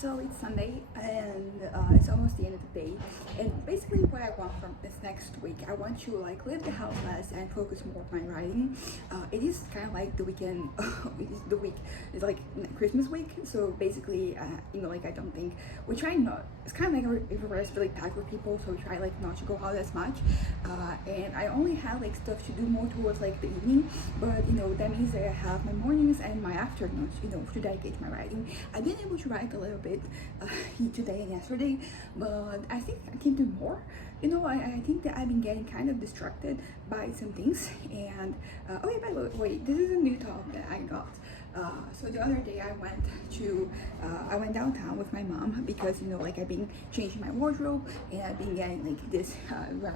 So it's Sunday and it's almost the end of the day. And basically, what I want from this next week, I want to like leave the house less and focus more on my writing. It is kind of like the weekend. It is the week. It's like Christmas week. So basically, like I don't think we try not. It's kind of like everywhere is really packed with people, so we try like not to go out as much. And I only have like stuff to do more towards like the evening, but that means that I have my mornings and my afternoons, to dedicate to my writing. I've been able to write a little bit uh, today and yesterday, but I think I can do more. I think that I've been getting kind of distracted by some things. And oh yeah, by the way, this is a new top that I got. So the other day I went downtown with my mom because like I've been changing my wardrobe and I've been getting like this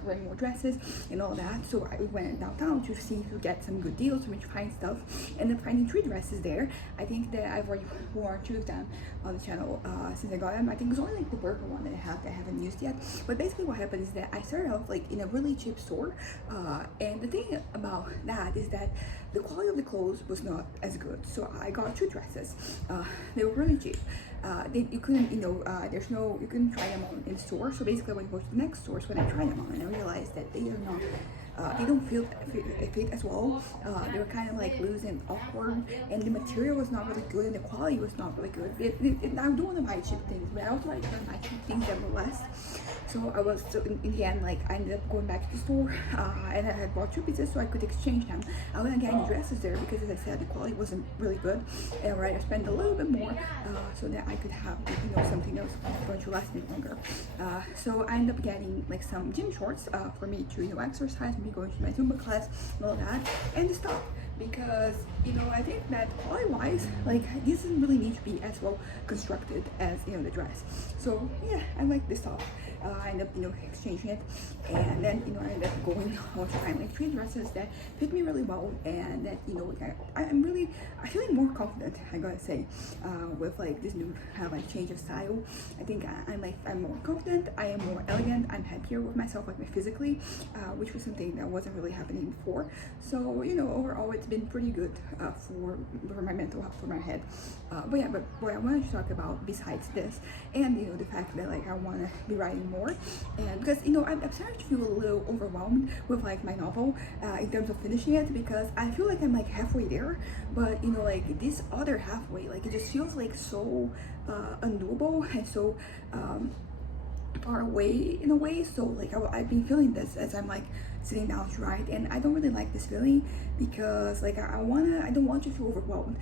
wearing more dresses and all that. So I went downtown to see to get some good deals, to find stuff, and I'm finding 3 dresses there. I think that I've already worn 2 of them on the channel since I got them. I think it's only like the burger one that I haven't used yet. But basically what happened is that I started off like in a really cheap store, and the thing about that is that the quality of the clothes was not as good. So I got 2 dresses. They were really cheap. You couldn't, you couldn't try them on in the store. So basically, I went to the next stores when I tried them on, and I realized that they are not. They don't fit as well. They were kind of like loose and awkward, and the material was not really good, and the quality was not really good. I don't want to buy cheap things, but I also like to buy cheap things that were less. So in the end, like I ended up going back to the store, and I had bought 2 pieces so I could exchange them. I wasn't getting dresses there because, as I said, the quality wasn't really good, and I spent a little bit more so that I could have something that was going to last me longer. So I ended up getting like some gym shorts for me to exercise, me going to my Zumba class and all that, and the stop because I think that quality wise, like this doesn't really need to be as well constructed as the dress. So yeah, I like this top. I ended up exchanging it, and then I ended up going on to find like 3 dresses that fit me really well, and that I'm feeling more confident, I gotta say, with like this new like change of style. I think I'm more confident, I am more elegant, I'm happier with myself, like physically, which was something that wasn't really happening before. So overall it's been pretty good for my mental health, for my head. But what I wanted to talk about besides this, and the fact that like I want to be writing more, and because I'm starting to feel a little overwhelmed with like my novel in terms of finishing it, because I feel like I'm like halfway there, but like this other halfway, like it just feels like so undoable and so far away in a way. So like I've been feeling this as I'm like sitting down to write, and I don't really like this feeling because like I don't want to feel overwhelmed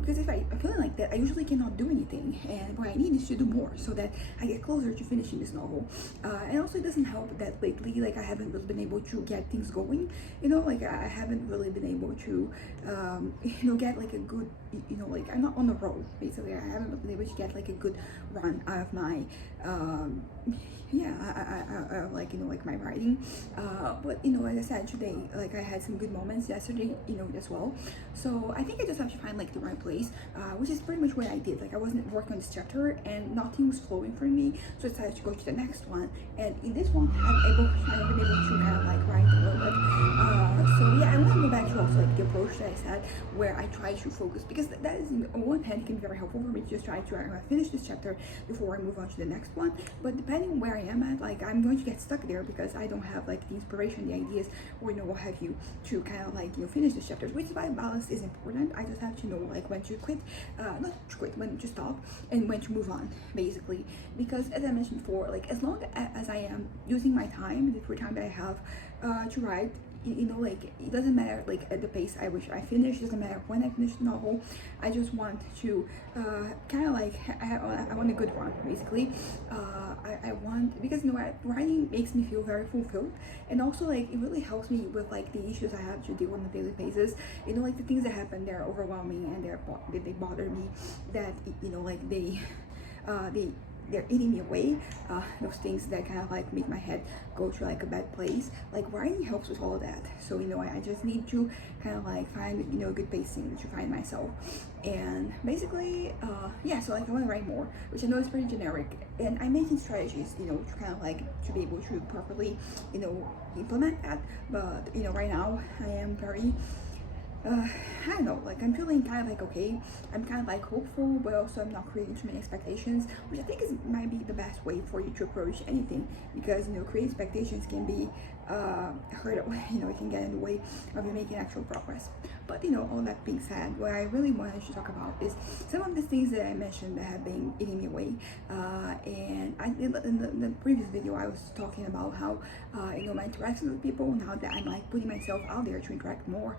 because if I'm feeling like that, I usually cannot do anything, and what I need is to do more so that I get closer to finishing this novel. And also it doesn't help that lately like I haven't really been able to get things going, like I haven't really been able to get like a good, like I'm not on the road basically. I haven't been able to get like a good run out of my I like my writing, but as I said today, like I had some good moments yesterday, as well. So I think I just have to find like the right place, which is pretty much what I did. Like I wasn't working on this chapter and nothing was flowing for me, so I decided to go to the next one. And in this one, I've been able to kind of like write a little bit. So yeah, I want to go back to also like the approach that I said, where I try to focus, because that is on one hand can be very helpful for me to just try to finish this chapter before I move on to the next one. But depending on where I am at, like I'm going to get stuck there because I don't have like the inspiration, the ideas, or what have you, to kind of like finish the chapters. Which is why balance is important. I just have to know like when to quit, not to quit, when to stop, and when to move on, basically. Because as I mentioned before, like as long as I am using my time, the free time that I have to write, like it doesn't matter like at the pace I wish I finish, doesn't matter when I finish the novel. I just want to kind of like I want a good run, basically. I want, because writing makes me feel very fulfilled, and also like it really helps me with like the issues I have to deal on a daily basis. Like the things that happen, they're overwhelming and they bother me, that like they're eating me away. Those things that kind of like make my head go to like a bad place. Like writing helps with all of that. So I just need to kind of like find a good pacing to find myself. And basically yeah, so like I want to write more, which I know is pretty generic, and I'm making strategies to kind of like to be able to properly implement that. But right now I am very I don't know, like I'm feeling kind of like okay. I'm kind of like hopeful, but also I'm not creating too many expectations, which I think is might be the best way for you to approach anything, because creating expectations can be hurt. It can get in the way of you making actual progress. But all that being said, what I really wanted to talk about is some of the things that I mentioned that have been eating me away. And in the previous video, I was talking about how my interactions with people, now that I'm like putting myself out there to interact more,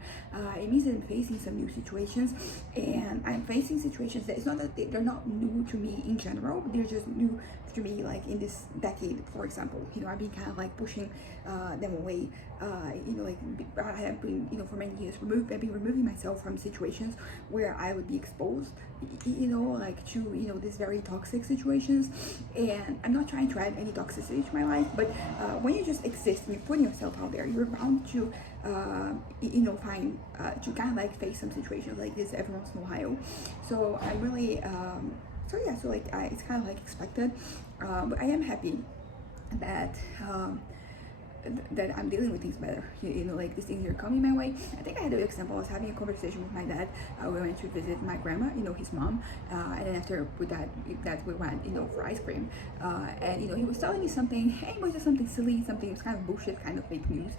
it means that I'm facing some new situations, and I'm facing situations that it's not that they're not new to me in general, but they're just new to me, like in this decade, for example. I've been kind of like pushing them away. Like I have been, for many years I've been removing myself from situations where I would be exposed, like to, these very toxic situations. And I'm not trying to add any toxicity to my life, but when you just exist and you're putting yourself out there, you're bound to, find, to kind of like face some situations like this every once in a while. So I really, it's kind of like expected, but I am happy that that I'm dealing with things better. Like these things are coming my way. I think I had an example. I was having a conversation with my dad. We went to visit my grandma, his mom, and then after with that we went, for ice cream. And he was telling me something. And it was just something silly, something. It was kind of bullshit, kind of fake news.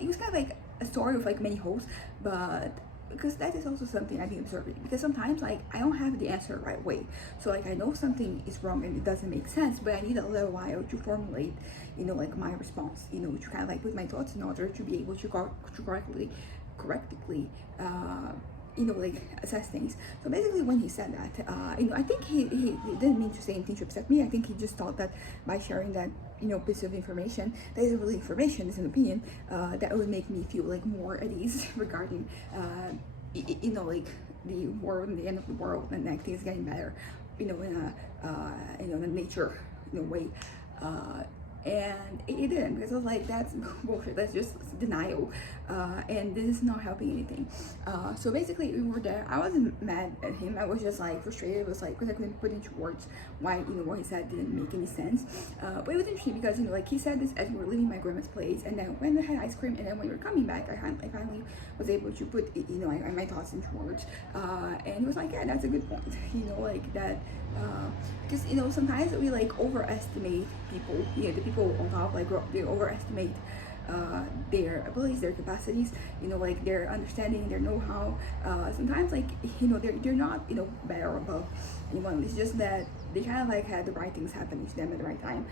It was kind of like a story with like many holes, but because that is also something I've been observing, because sometimes like I don't have the answer right way, so like I know something is wrong and it doesn't make sense, but I need a little while to formulate like my response, to kind of like put my thoughts in order to be able to correctly like assess things. So basically when he said that, I think he didn't mean to say anything to upset me. I think he just thought that by sharing that piece of information that isn't really information, it's an opinion, that would make me feel like more at ease regarding like the world and the end of the world, and like things getting better in a nature way. And it didn't, because I was like, that's bullshit, that's just denial, and this is not helping anything. So basically we were there. I wasn't mad at him, I was just like frustrated. It was like because I couldn't put into words why what he said didn't make any sense. But it was interesting because like he said this as we were leaving my grandma's place, and then when we had ice cream, and then when we were coming back, I finally was able to put my thoughts into words, and he was like, yeah, that's a good point, like that, because sometimes we like overestimate people, the people on top, like they overestimate their abilities, their capacities, like their understanding, their know-how. Sometimes like they're not better or above anyone. It's just that they kind of like had the right things happening to them at the right time.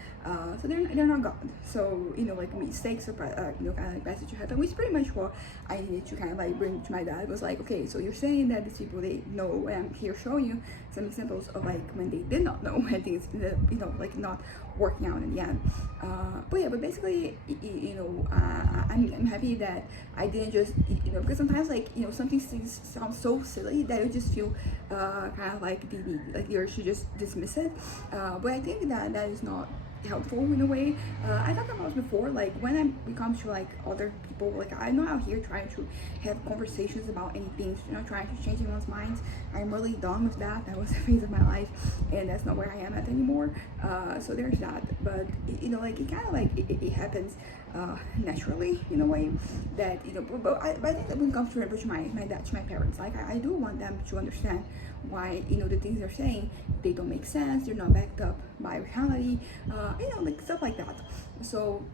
So they're not God. So like mistakes or kind of like passage to happen, which is pretty much what I needed to kind of like bring to my dad. It was like, okay, so you're saying that these people, they know, and I'm here showing you some examples of like when they did not know and things like not working out in the end. But basically, I'm happy that I didn't just, because sometimes like, some things sound so silly that you just feel kind of like like you should just dismiss it. But I think that is not helpful in a way. I talked about this before, like when it comes to like other people, like I'm not out here trying to have conversations about anything, trying to change anyone's minds. I'm really done with that. That was a phase of my life, and that's not where I am at anymore. So there's that. But like it kind of like it happens naturally in a way that but I think that when it comes to my dad, to my parents, like I do want them to understand why the things they're saying, they don't make sense, they're not backed up by reality, like stuff like that. So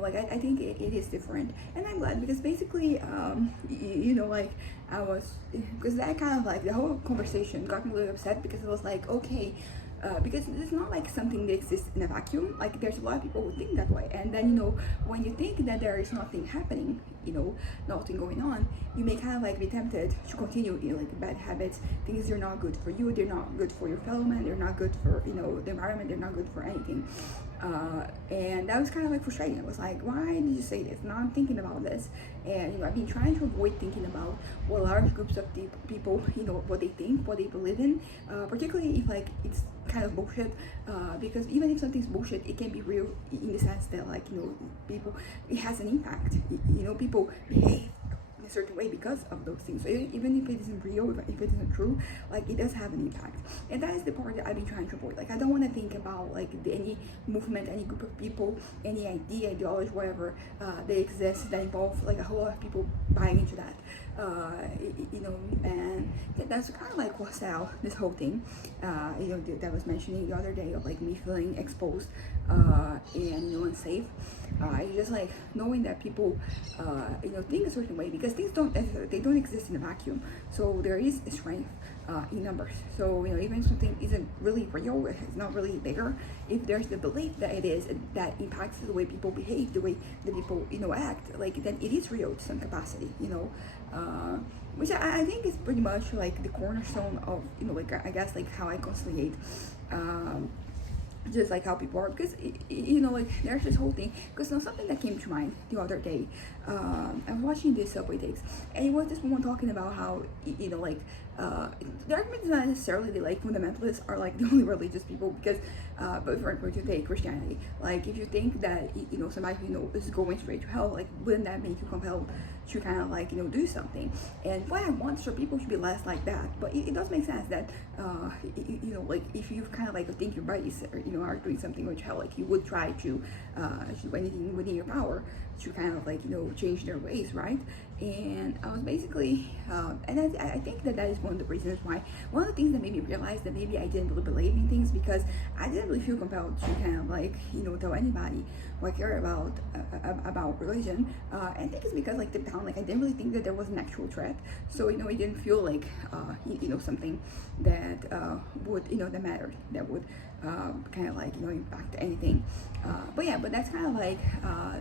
like I think it is different, and I'm glad, because basically like I was, because that kind of like the whole conversation got me really upset, because it was like, okay, because it's not like something that exists in a vacuum. Like there's a lot of people who think that way, and then when you think that there is nothing happening, nothing going on, you may kind of like be tempted to continue like bad habits, things that are not good for you, they're not good for your fellow man, they're not good for the environment, they're not good for anything. And that was kind of like frustrating. It was like, why did you say this? Now I'm thinking about this, and I've been trying to avoid thinking about what large groups of people, what they think, what they believe in, particularly if like it's kind of bullshit, because even if something's bullshit, it can be real in the sense that like people, it has an impact. People behave a certain way because of those things. So even if it isn't real, if it isn't true, like it does have an impact. And that is the part that I've been trying to avoid. Like I don't want to think about like any movement, any group of people, any idea, ideology, whatever that exists that involve like a whole lot of people buying into that. and that's kind of like what's out this whole thing, that was mentioning the other day of like me feeling exposed, and unsafe. It's just like knowing that people, think a certain way because things they don't exist in a vacuum. So there is strength in numbers. So even if something isn't really real, it's not really bigger. If there's the belief that it is, that impacts the way people behave, the way that people act, like then it is real to some capacity. Which I think is pretty much like the cornerstone of like I guess like how I conciliate. Just like how people are, because like there's this whole thing, because something that came to mind the other day, I was watching this Subway Takes, and it was this woman talking about how like the argument is not necessarily like fundamentalists are like the only religious people, because but for example, to take Christianity, like if you think that somebody is going straight to hell, like wouldn't that make you compelled to kind of like do something? And why I want sure people should be less like that, but it does make sense that like if you kind of like think your buddies are doing something which hell, like you would try to do anything within your power to kind of like change their ways, right? And I was basically and I think that is one of the reasons why, one of the things that made me realize that maybe I didn't really believe in things, because I didn't really feel compelled to kind of like tell anybody what I care about religion. And I think it's because like deep down, like I didn't really think that there was an actual threat, so it didn't feel like something that would that mattered, that would kind of like impact anything. But that's kind of like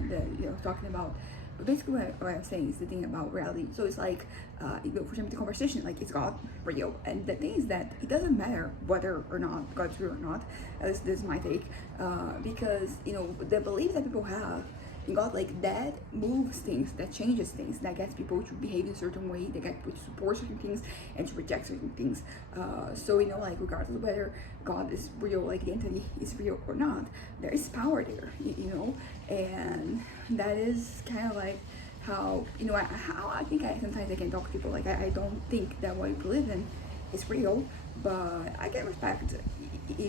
the talking about. But basically, what I'm saying is the thing about reality. So it's like, for example, the conversation, like, is God real? And the thing is that it doesn't matter whether or not God's real or not. At least this is my take, because the belief that people have in God, like that moves things, that changes things, that gets people to behave in a certain way, that gets people to support certain things and to reject certain things. So like regardless of whether God is real, like the entity is real or not, there is power there, and that is kind of like how how I think sometimes I can talk to people, like I don't think that what you believe in is real, but I can respect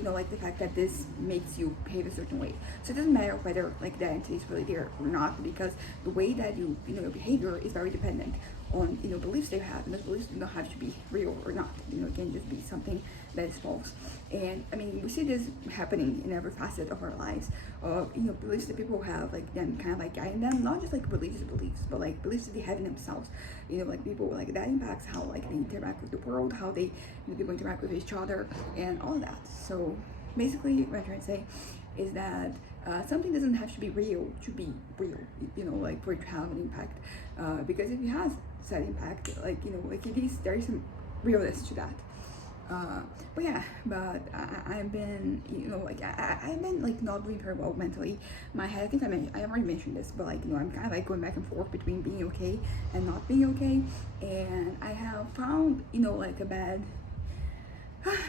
like the fact that this makes you behave a certain way. So it doesn't matter whether like the entity is really there or not, because the way that your behavior is very dependent on beliefs they have, and those beliefs do not have to be real or not. It can just be something that is false. And I mean, we see this happening in every facet of our lives, of beliefs that people have, like them kind of like guiding them, not just like religious beliefs, but like beliefs that they have in themselves. Like people, like that impacts how like they interact with the world, how they people interact with each other, and all of that. So basically what I'm trying to say is that something doesn't have to be real to be real, like for it to have an impact, because if it has that impact, like like it is, there is some realness to that. But I've been, like I've been like not doing very well mentally. My head, I think I already mentioned this, but like I'm kind of like going back and forth between being okay and not being okay, and I have found like a bad.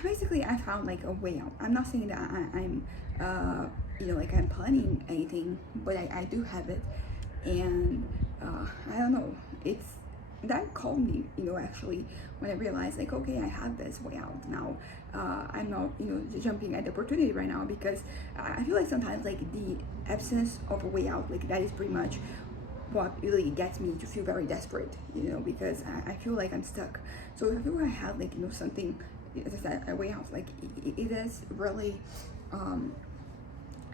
Basically, I found like a way out. I'm not saying that I'm like I'm planning anything, but I do have it, and I don't know. It's that called me, actually, when I realized like, okay, I have this way out now. I'm not jumping at the opportunity right now, because I feel like sometimes like the absence of a way out, like that is pretty much what really gets me to feel very desperate, because I feel like I'm stuck. So if I feel like I have like something, as I said, a way out, like it is really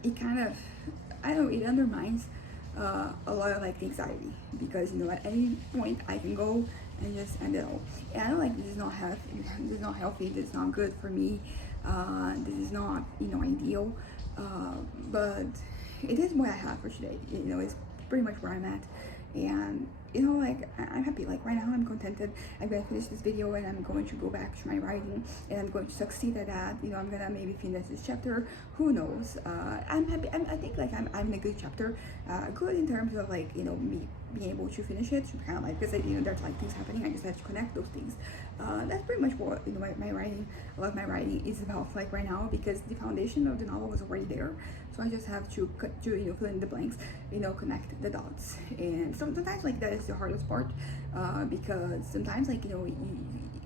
it kind of, I don't know, it undermines a lot of like the anxiety, because at any point I can go and just end it all. And I know like this is not healthy, this is not good for me, this is not ideal, but it is what I have for today. It's pretty much where I'm at, and like I'm happy. Like right now I'm contented. I'm gonna finish this video and I'm going to go back to my writing, and I'm going to succeed at that. I'm gonna maybe finish this chapter, who knows. I'm happy. I think like I'm in a good chapter, good in terms of like me being able to finish it, to kind of like, because there's like things happening, I just have to connect those things. That's pretty much what my writing, a lot of my writing is about, like right now, because the foundation of the novel was already there, so I just have to fill in the blanks, connect the dots. And sometimes like that is the hardest part, because sometimes like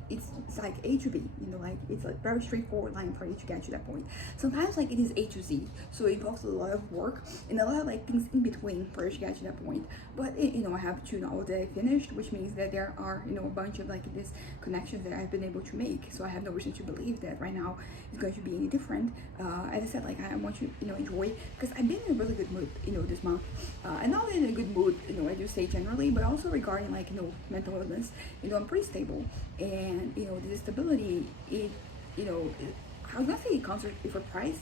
it's like A to B, like it's a very straightforward line for you to get to that point. Sometimes like it is A to Z, so it involves a lot of work and a lot of like things in between for you to get to that point. But I have 2 novels that I finished, which means that there are a bunch of like these connections that I've been able to make. So I have no reason to believe that right now it's going to be any different. As I said, like I want you enjoy, because I've been in a really good mood this month, and not only in a good mood I do say generally, but also regarding like mental illness. I'm pretty stable, and the stability, I was gonna say it comes with a price,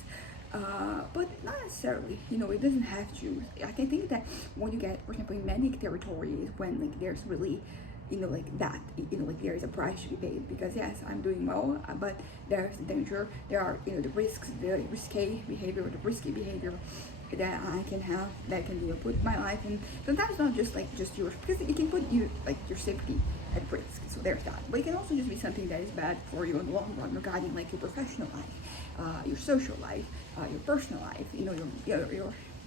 but not necessarily. It doesn't have to. I can think that when you get, for example, in manic territory is when like there's really like that, like there is a price to be paid, because yes, I'm doing well, but there's the danger, there are the risks, the risky behavior, the risky behavior that I can have, that can put my life in, sometimes not just yours, because it can put you like your safety at risk. So there's that, but it can also just be something that is bad for you in the long run regarding like your professional life, your social life, your personal life, your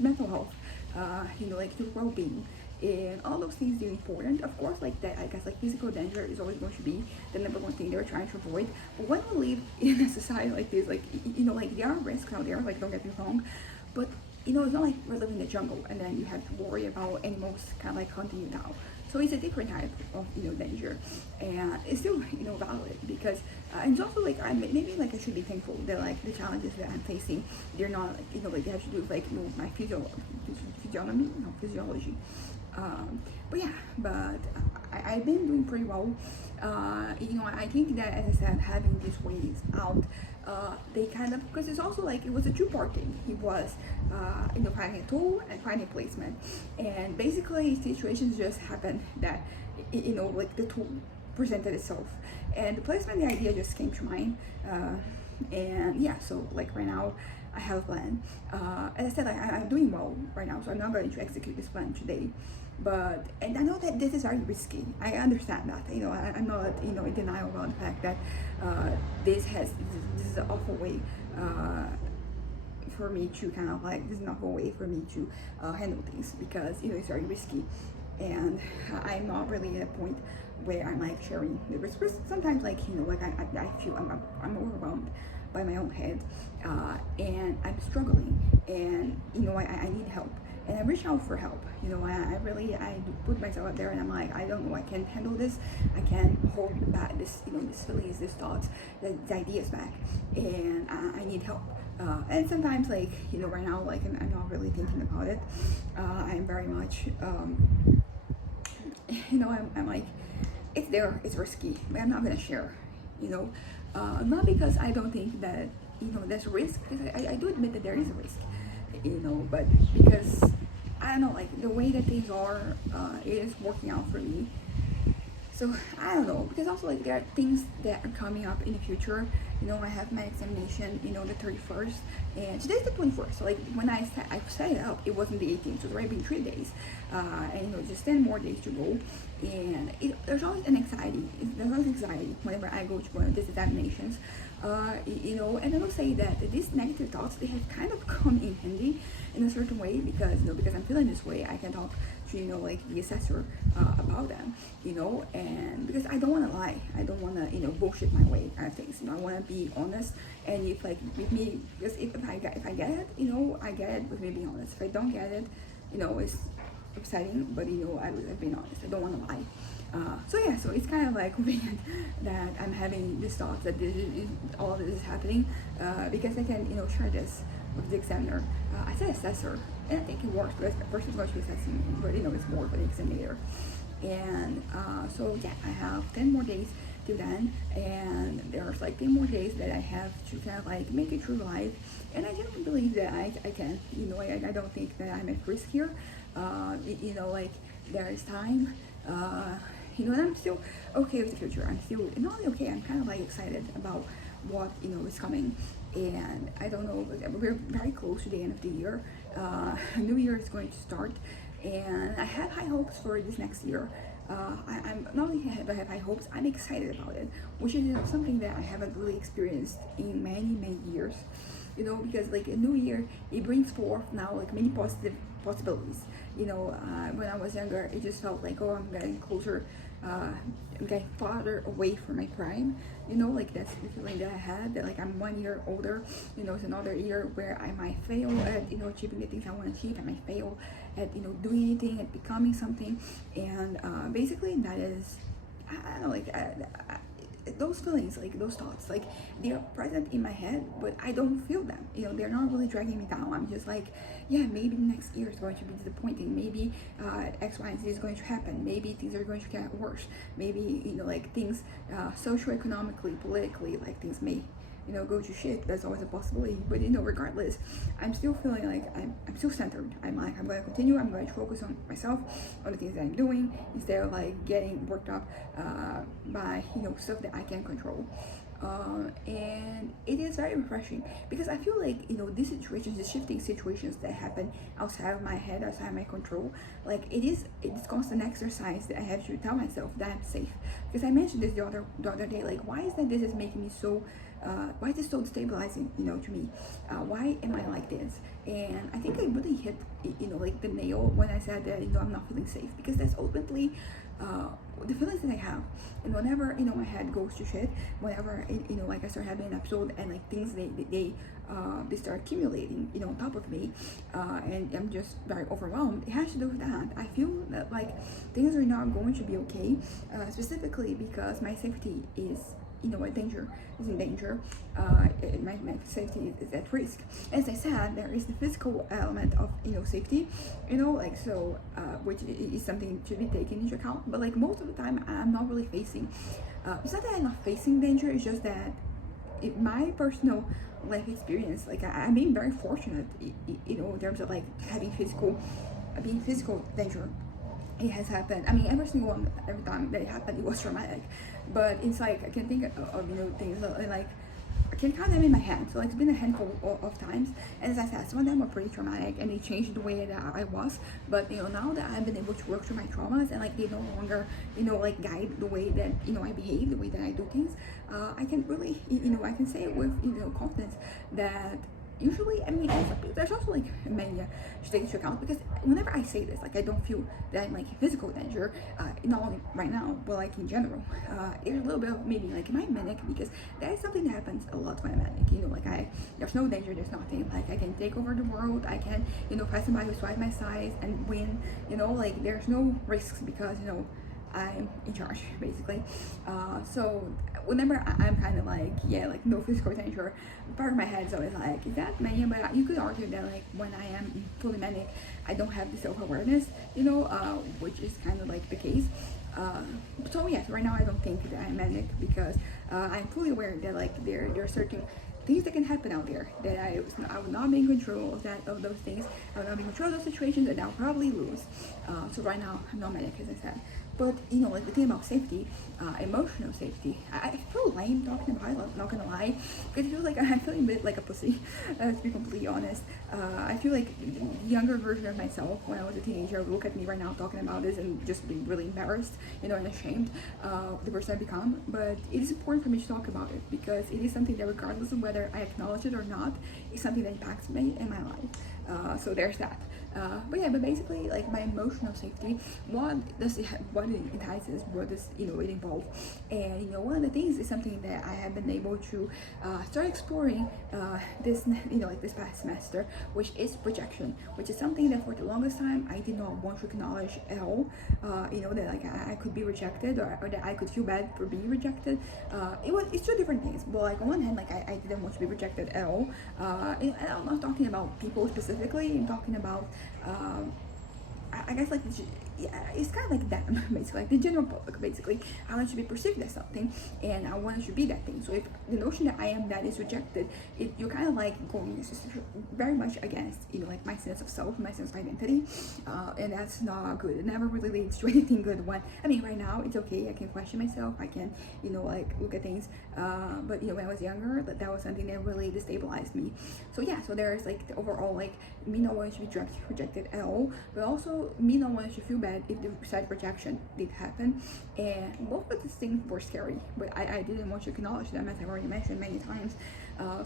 mental health, like your well-being. And all those things are important. Of course, like that, I guess like physical danger is always going to be the number one thing they're trying to avoid. But when we live in a society like this, like like there are risks out there, like don't get me wrong, but it's not like we're living in the jungle and then you have to worry about animals kind of like hunting you down. So it's a different type of danger, and it's still valid, because and it's also like maybe like I should be thankful that like the challenges that I'm facing, they're not like like they have to do with like my physiology. But yeah, but I've been doing pretty well. I think that, as I said, having these ways out, they kind of, because it's also like it was a two-part thing. It was finding a tool and finding placement, and basically situations just happened that like the tool presented itself, and the placement, the idea just came to mind. And yeah, so like right now I have a plan. As I said, I'm doing well right now, so I'm not going to execute this plan today. And I know that this is very risky. I understand that. I'm not in denial about the fact that this is an awful way for me to kind of like, this is not a way for me to handle things, because it's very risky, and I'm not really at a point where I'm like sharing the risk. Sometimes like like I feel I'm overwhelmed by my own head, and I'm struggling, and I need help, and I reach out for help. I put myself out there, and I'm like, I don't know, I can't handle this, I can't hold back this these feelings, these thoughts, these ideas back, and I need help. And sometimes like right now, like I'm not really thinking about it. I'm very much I'm like, it's there, it's risky, but I'm not gonna share, not because I don't think that there's a risk, because I do admit that there is a risk, but because I don't know, like the way that things are, it is working out for me. So I don't know, because also like there are things that are coming up in the future. I have my examination, the 31st, and today's the 21st. So like when I set it up, it wasn't the 18th, so it's already been 3 days, and just 10 more days to go. And there's always an anxiety. There's always anxiety whenever I go to one of these examinations. And I will say that these negative thoughts, they have kind of come in handy in a certain way, because because I'm feeling this way, I can talk to like the assessor about them, and because I don't want to lie, I don't want to bullshit my way out of things. I want to be honest, and if like with me, because if I get it, I get it with me being honest. If I don't get it, it's upsetting, but I've been honest. I don't want to lie. So yeah, so it's kind of like weird that I'm having this thought that all of this is happening, because I can share this with the examiner. I said assessor, and I think it works, because the person's going to be assessing me, but it's more for the examiner. And so yeah, I have 10 more days till then, and there's like 10 more days that I have to kind of like make it through life, and I don't believe that I can. I don't think that I'm at risk here. Like there is time. And I'm still okay with the future. I'm still not only okay, I'm kind of like excited about what is coming. And I don't know, we're very close to the end of the year. New year is going to start, and I have high hopes for this next year. I'm not only have high hopes, I'm excited about it, which is something that I haven't really experienced in many years. Because like a new year, it brings forth now like many positive possibilities. When I was younger, it just felt like, oh, I'm getting closer get farther away from my prime. You know, like that's the feeling that I had, that like I'm 1 year older. You know, it's another year where I might fail at, you know, achieving the things I want to achieve. I might fail at, you know, doing anything, at becoming something. And basically that is, I don't know, like those feelings, like those thoughts, like they're present in my head, but I don't feel them. You know, they're not really dragging me down. I'm just like, yeah, maybe next year is going to be disappointing. Maybe X, Y, and Z is going to happen. Maybe things are going to get worse. Maybe, you know, like things socio-economically, politically, like things may, you know, go to shit. That's always a possibility. But you know, regardless, I'm still feeling like I'm still centered. I'm like, I'm going to continue. I'm going to focus on myself, on the things that I'm doing, instead of like getting worked up by, you know, stuff that I can't control. And it is very refreshing because I feel like, you know, these situations, these shifting situations that happen outside of my head, outside of my control, like it's constant exercise that I have to tell myself that I'm safe. Because I mentioned this the other day, like why is that this is making me so why is this so destabilizing, you know, to me? Why am I like this? And I think I really hit, you know, like the nail when I said that, you know, I'm not feeling safe, because that's ultimately the feelings that I have. And whenever, you know, my head goes to shit, whenever, you know, like I start having an episode and like things they start accumulating, you know, on top of me, and I'm just very overwhelmed, it has to do with that. I feel that like things are not going to be okay, specifically because my safety is, you know, is in danger. My safety is at risk. As I said, there is the physical element of, you know, safety, you know, like so, which is something to be taken into account. But like most of the time, I'm not really facing. It's not that I'm not facing danger. It's just that my personal life experience, like I'm being very fortunate, you know, in terms of like having being physical danger. It has happened. I mean, every time that it happened, it was traumatic. But it's like I can think of, you know, things that, like I can count them in my hand. So like, it's been a handful of times. And as I said, some of them were pretty traumatic and they changed the way that I was. But you know, now that I've been able to work through my traumas and like they no longer, you know, like guide the way that, you know, I behave, the way that I do things, I can really, you know, I can say with, you know, confidence that usually, I mean, also, there's also like mania to take into account, because whenever I say this, like I don't feel that I'm like in physical danger, not only right now, but like in general. There's a little bit of maybe like, am I manic? Because that is something that happens a lot when I'm manic. You know, like there's no danger, there's nothing. Like I can take over the world, I can, you know, find somebody who's twice my size and win. You know, like there's no risks because, you know, I'm in charge, basically. So whenever I'm kind of like, yeah, like no physical danger, part of my head is always like, is that mania? But you could argue that like when I am fully manic, I don't have the self-awareness, you know, which is kind of like the case. So yes, right now I don't think that I'm manic, because I'm fully aware that like there are certain things that can happen out there that I would not be in control of those things. I would not be in control of those situations, and I'll probably lose. So right now I'm not manic, as I said. But you know, like the thing about safety, emotional safety, I feel lame talking about it, not gonna lie, because I feel like I'm feeling a bit like a pussy, to be completely honest. I feel like the younger version of myself when I was a teenager would look at me right now talking about this and just be really embarrassed, you know, and ashamed of the person I've become. But it is important for me to talk about it, because it is something that, regardless of whether I acknowledge it or not, is something that impacts me in my life. So there's that. But yeah, but basically, like my emotional safety, what it entices, what does, you know, it involve? And you know, one of the things is something that I have been able to start exploring this, you know, like this past semester, which is projection, which is something that for the longest time I did not want to acknowledge at all. You know, that like I could be rejected, or that I could feel bad for being rejected. It's two different things. But like on one hand, like I didn't want to be rejected at all. And I'm not talking about people specifically. I'm talking about I guess like yeah, it's kind of like that basically, like the general public. Basically, I want to be perceived as something, and I want to be that thing. So if the notion that I am that is rejected, you're kind of like going very much against, you know, like my sense of self, my sense of identity, and that's not good. It never really leads to anything good. When I mean, right now it's okay. I can question myself. I can, you know, like look at things. But you know, when I was younger, that was something that really destabilized me. So yeah, so there's like the overall like me not wanting to be rejected at all, but also me not wanting to feel bad if the side rejection did happen. And both of these things were scary, but I didn't want to acknowledge them, as I've already mentioned many times.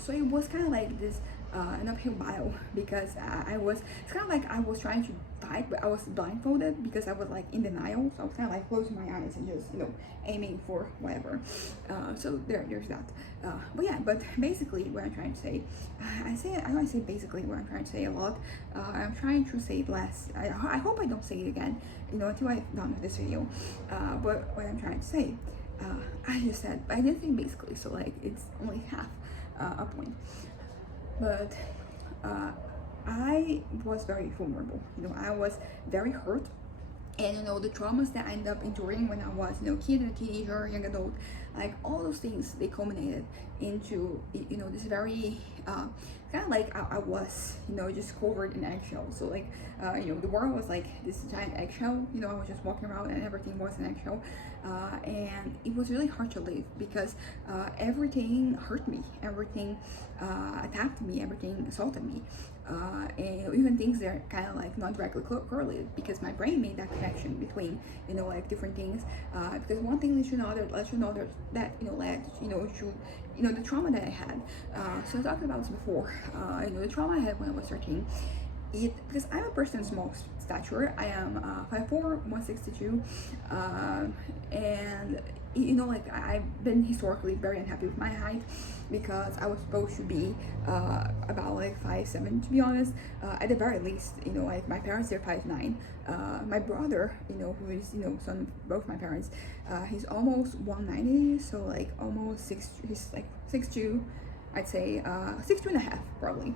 So it was kind of like this an uphill battle because I was, it's kind of like I was trying to fight, but I was blindfolded because I was like in denial. So I was kind of like closing my eyes and just, aiming for whatever. So there's that. But yeah, but basically what I'm trying to say, I don't say basically what I'm trying to say a lot. I'm trying to say it less. I hope I don't say it again, until I'm done with this video. But what I'm trying to say, I just said, I didn't say basically, so like it's only half a point. But I was very vulnerable. I was very hurt, and the traumas that I ended up enduring when I was kid and a teenager, young adult, like all those things, they culminated into this very kind of like I was just covered in eggshells. So like the world was like this giant eggshell. I was just walking around and everything was an eggshell, and it was really hard to live because everything hurt me, everything attacked me, everything assaulted me. And even things that are kind of like not directly correlated, because my brain made that connection between like different things, because one thing lets you know that led to the trauma that I had. So I talked about this before. The trauma I had when I was 13, because I'm a person of small stature. I am 5'4", 162, and like I've been historically very unhappy with my height because I was supposed to be about like 5'7", to be honest. At the very least, like my parents are 5'9". My brother, who is son of both my parents, he's almost 190, so like almost he's like 6'2", I'd say 6'2" and a half probably.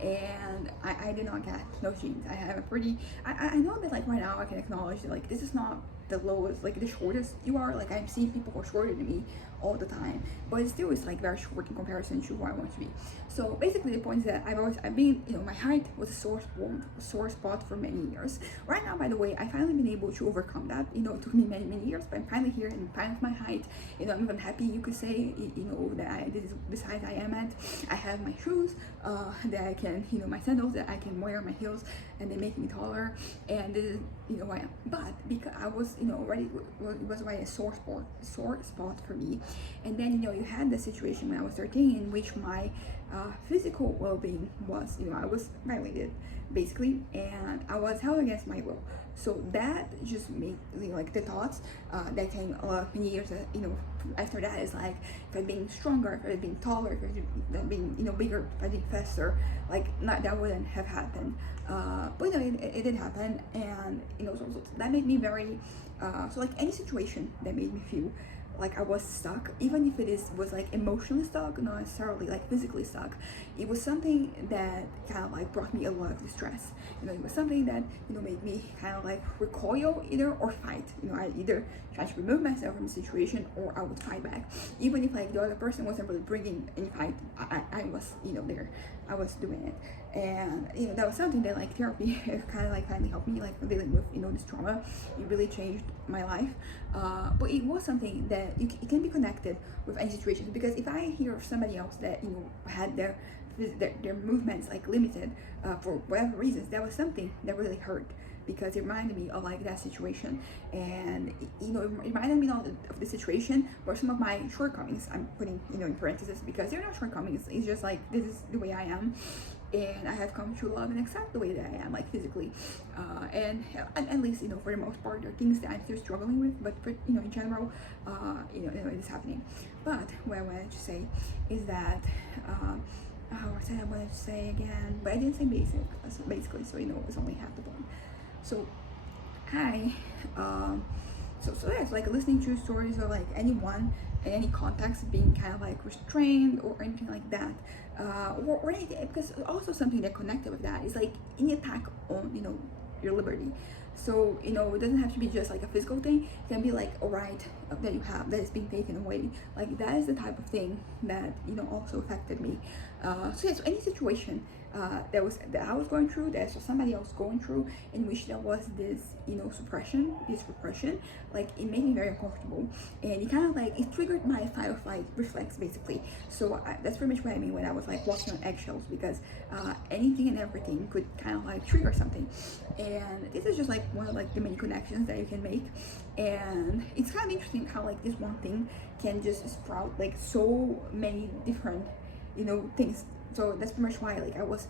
And I did not get no genes. I have a pretty, I know that like right now I can acknowledge that like this is not the lowest, like the shortest you are. Like I'm seeing people who are shorter than me all the time, but it still is like very short in comparison to who I want to be. So basically the point is that I've been, my height was a sore spot for many years. Right now, by the way, I finally been able to overcome that. It took me many years, but I'm finally here and I'm fine with my height. I'm even happy, you could say, that this is the size I am at. I have my shoes that I can, my sandals that I can wear, my heels, and they make me taller. And this is, who I am. But because I was, already, it was already a sore spot for me. And then, you had the situation when I was 13 in which my physical well-being was, I was violated basically, and I was held against my will. So that just made like the thoughts that came many years after that is like, if I'd been stronger, if I'd been taller, if I'd been bigger, if I'd been faster, like that wouldn't have happened. But it did happen, and so that made me very so like any situation that made me feel like I was stuck, even if it was like emotionally stuck, not necessarily like physically stuck, it was something that kind of like brought me a lot of distress. It was something that made me kind of like recoil either or fight. I either try to remove myself from the situation or I would fight back, even if like the other person wasn't really bringing any fight. I was there, I was doing it. And that was something that like therapy kind of like finally helped me like dealing with this trauma. It really changed my life, but it was something that it can be connected with any situation, because if I hear of somebody else that had their movements like limited for whatever reasons, that was something that really hurt, because it reminded me of like that situation. And it reminded me of the situation where some of my shortcomings, I'm putting in parentheses because they're not shortcomings, it's just like this is the way I am, and I have come to love and accept the way that I am, like physically, and at least for the most part there are things that I'm still struggling with, but for, in general, it is happening. But what I wanted to say is that I said I wanted to say again, but I didn't say basically, so it's only half the point. So so that's like listening to stories of like anyone in any context being kind of like restrained or anything like that, or anything, because also something that connected with that is like any attack on your liberty. So it doesn't have to be just like a physical thing. It can be like a right that you have that is being taken away. Like that is the type of thing that also affected me. So yeah, so any situation that I was going through, that somebody else going through, in which there was this this repression, like it made me very uncomfortable, and it kind of like it triggered my fight or flight reflex basically. So that's pretty much what I mean when I was like walking on eggshells, because anything and everything could kind of like trigger something. And this is just like one of like the many connections that you can make, and it's kind of interesting how like this one thing can just sprout like so many different things so that's pretty much why like I was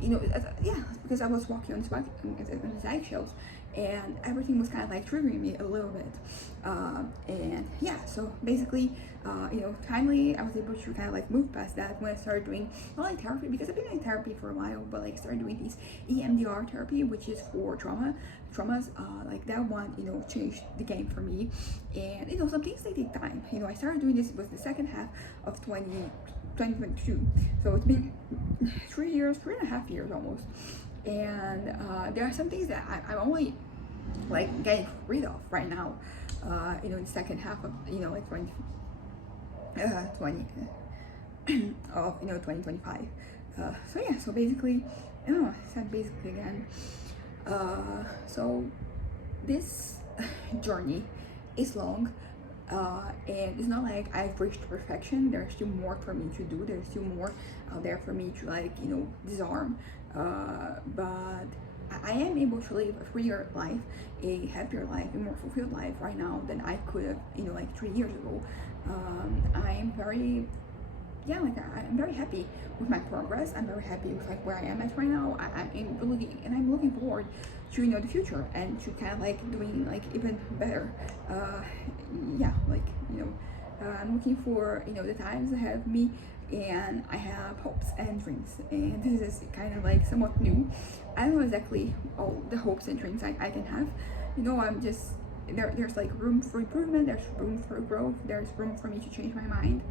yeah, because I was walking on the eggshells, and everything was kind of like triggering me a little bit, and yeah, so basically finally I was able to kind of like move past that when I started doing not like therapy, because I've been in therapy for a while, but like started doing this EMDR therapy, which is for traumas. Like that one changed the game for me. And some things, they take time. I started doing this was the second half of 2022, so it's been 3.5 years almost. And there are some things that I'm only like getting rid of right now, in the second half of like 20 of 2025. So yeah, so basically, I said basically again. So this journey is long, and it's not like I've reached perfection. There's still more for me to do. There's still more out there for me to like disarm. But I am able to live a freer life, a happier life, a more fulfilled life right now than I could have like 3 years ago. I'm very I'm very happy with my progress. I'm very happy with like where I am at right now. I'm looking forward to the future, and to kind of like doing like even better. Yeah, like I'm looking for the times ahead of me, and I have hopes and dreams, and this is kind of like somewhat new. I don't know exactly all the hopes and dreams I can have. I'm just there's like room for improvement, there's room for growth, there's room for me to change my mind.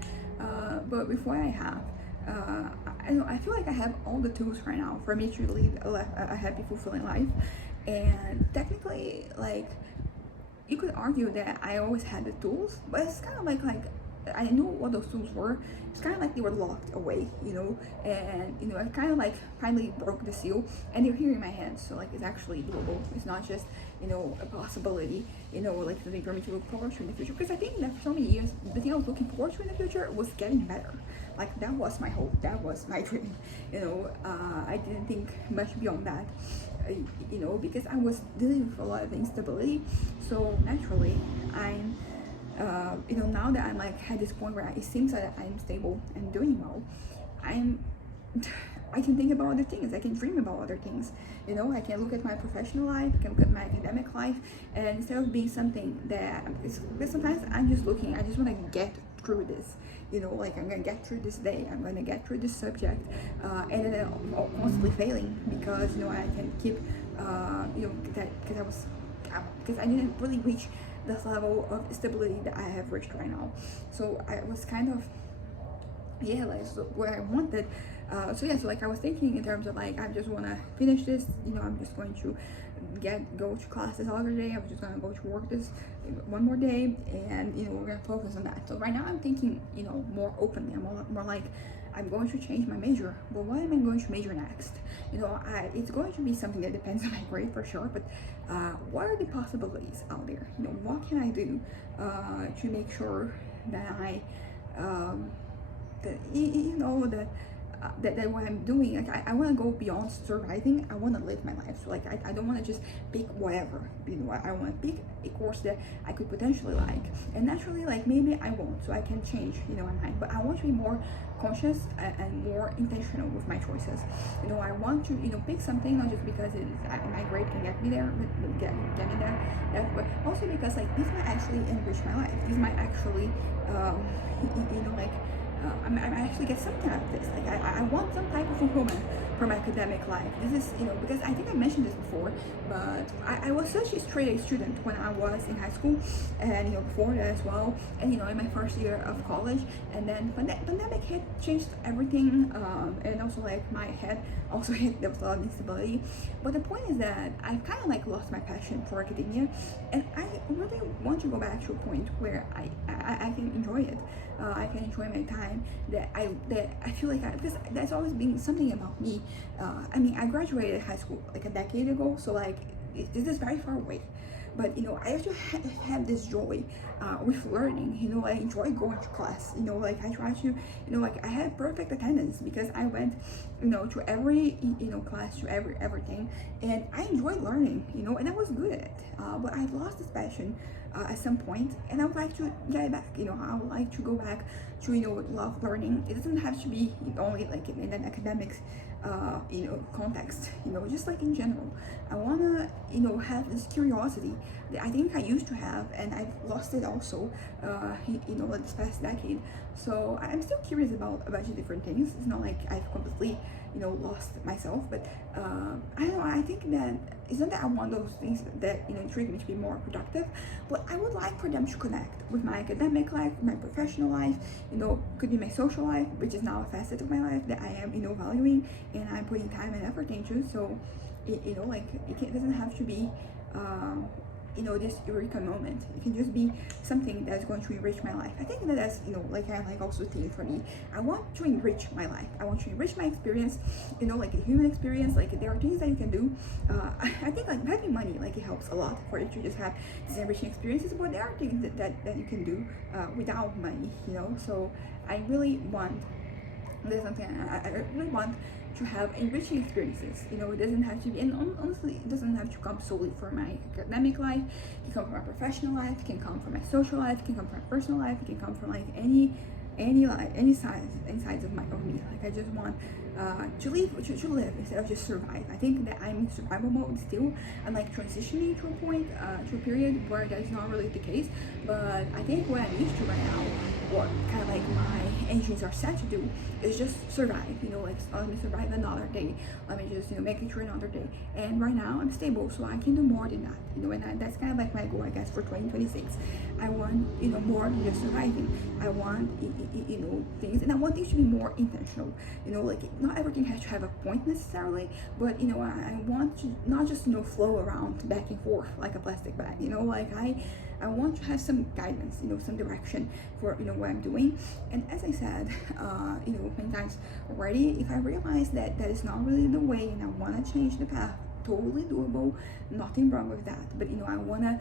But with what I have, I feel like I have all the tools right now for me to lead a happy, fulfilling life. And technically, like, you could argue that I always had the tools, but it's kind of like I knew what those tools were. It's kind of like they were locked away, and I kind of like finally broke the seal, and they're here in my hands. So like it's actually doable. It's not just a possibility, like something for me to look forward to in the future. Because I think that for so many years, the thing I was looking forward to in the future was getting better. Like that was my hope. That was my dream. I didn't think much beyond that. Because I was dealing with a lot of instability. So naturally, I'm now that I'm like at this point where it seems that I'm stable and doing well, I can think about other things. I can dream about other things. I can look at my professional life, I can look at my academic life, and instead of being something that, because sometimes I'm just looking, I just want to get through this. Like I'm gonna get through this day, I'm gonna get through this subject, and then I'm constantly failing because I can keep, because I didn't really reach this level of stability that I have reached right now. So I was kind of so where I wanted. So like I was thinking in terms of like I just want to finish this. I'm just going to go to class this other day. I'm just gonna go to work this one more day, and we're gonna focus on that. So right now I'm thinking more openly. I'm more like I'm going to change my major, but what am I going to major next? It's going to be something that depends on my grade for sure, but what are the possibilities out there? What can I do to make sure that I that what I'm doing, like I want to go beyond surviving. I want to live my life. So like I don't want to just pick whatever. I want to pick a course that I could potentially like, and naturally like maybe I won't, so I can change my mind. But I want to be more conscious and more intentional with my choices. I want to pick something not just because my grade can get me there, get me there, but also because like this might actually enrich my life. This might actually I actually get something out of this. Like I want some type of fulfillment from academic life. This is because I think I mentioned this before, but I was such a straight A student when I was in high school, and before that as well, and in my first year of college, and then pandemic hit, changed everything, and also like my head also hit. There was a lot of instability, but the point is that I've kind of like lost my passion for academia, and I really want to go back to a point where I can enjoy it. I can enjoy my time. That I feel like because that's always been something about me. I graduated high school like a decade ago, so like this is very far away. but I actually have this joy with learning. I enjoy going to class. Like I try to, like I have perfect attendance because I went, to every class, to everything, and I enjoy learning. And I was good at it. But I've lost this passion at some point, and I would like to get it back. I would like to go back to love learning. It doesn't have to be only like in an academics context, just like in general. I wanna, have this curiosity that I think I used to have, and I've lost it also, this past decade. So I'm still curious about a bunch of different things. It's not like I've completely, lost myself, but I don't know. I think that it's not that I want those things that intrigue me to be more productive, but I would like for them to connect with my academic life, my professional life. Could be my social life, which is now a facet of my life that I am, valuing, and I'm putting time and effort into. So, like it doesn't have to be, this eureka moment. It can just be something that's going to enrich my life. I think that that's, like kind of like also a theme for me. I want to enrich my life. I want to enrich my experience, like a human experience. Like there are things that you can do. I think like having money, like it helps a lot for you to just have these enriching experiences, but there are things that you can do without money, So I really want, there's something I really want to have enriching experiences. It doesn't have to be, and honestly, it doesn't have to come solely from my academic life. It can come from my professional life. It can come from my social life. It can come from my personal life. It can come from like any life, any sides of me. Like I just want to live instead of just survive. I think that I'm in survival mode still. I'm like transitioning to a point, to a period where that's not really the case. But I think what I'm used to right now, what kind of like my engines are set to do, is just survive. Like let me survive another day. Let me just make it through another day. And right now I'm stable, so I can do more than that. And that's kind of like my goal, I guess, for 2026. I want more than just surviving. I want things, and I want things to be more intentional. Like not everything has to have a point necessarily, but I want to not just flow around back and forth like a plastic bag. Like I want to have some guidance, some direction for what I'm doing. And as I said, many times already, if I realize that that is not really the way, and I want to change the path, totally doable, nothing wrong with that. But I want to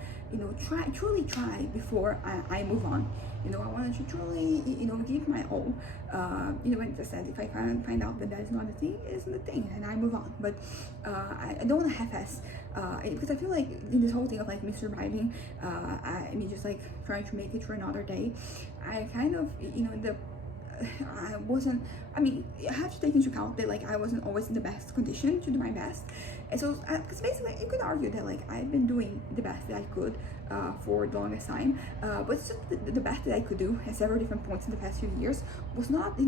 truly try before I move on. I want to truly give my all. As I said, if I find out that that is not the thing, it isn't the thing, and I move on. But I don't want to half-ass because I feel like in this whole thing of like me surviving, just like trying to make it through another day, I kind of I wasn't, I have to take into account that like I wasn't always in the best condition to do my best. And so because basically you could argue that like I've been doing the best that I could for the longest time, but it's just the best that I could do at several different points in the past few years was not